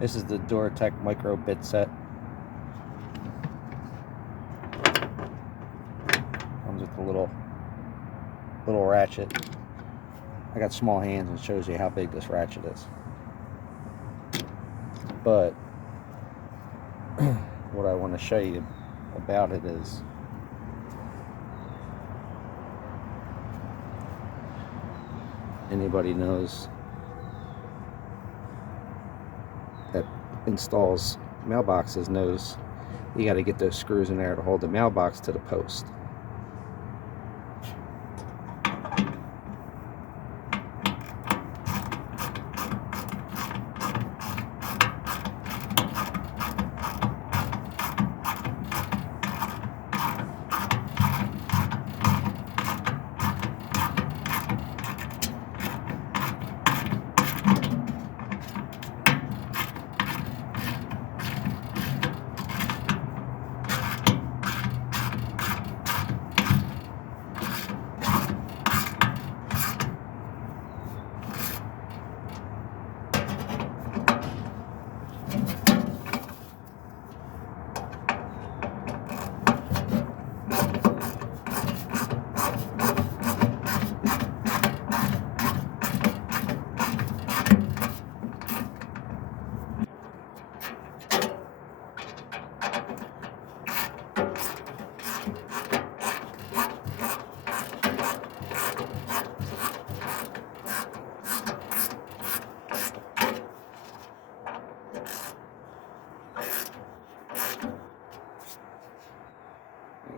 This is the Duratec micro bit set. Comes with a little ratchet. I got small hands and shows you how big this ratchet is. But what I want to show you about it is anybody knows that installs mailboxes knows you got to get those screws in there to hold the mailbox to the post.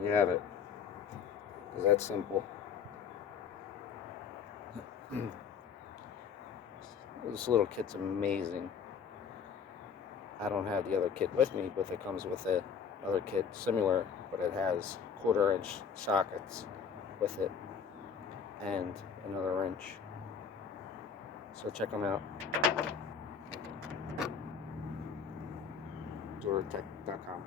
You have it. It's that simple. This little kit's amazing. I don't have the other kit with me, but it comes with another kit similar, but it has 1/4 inch sockets with it and another wrench. So check them out. Duratec.com.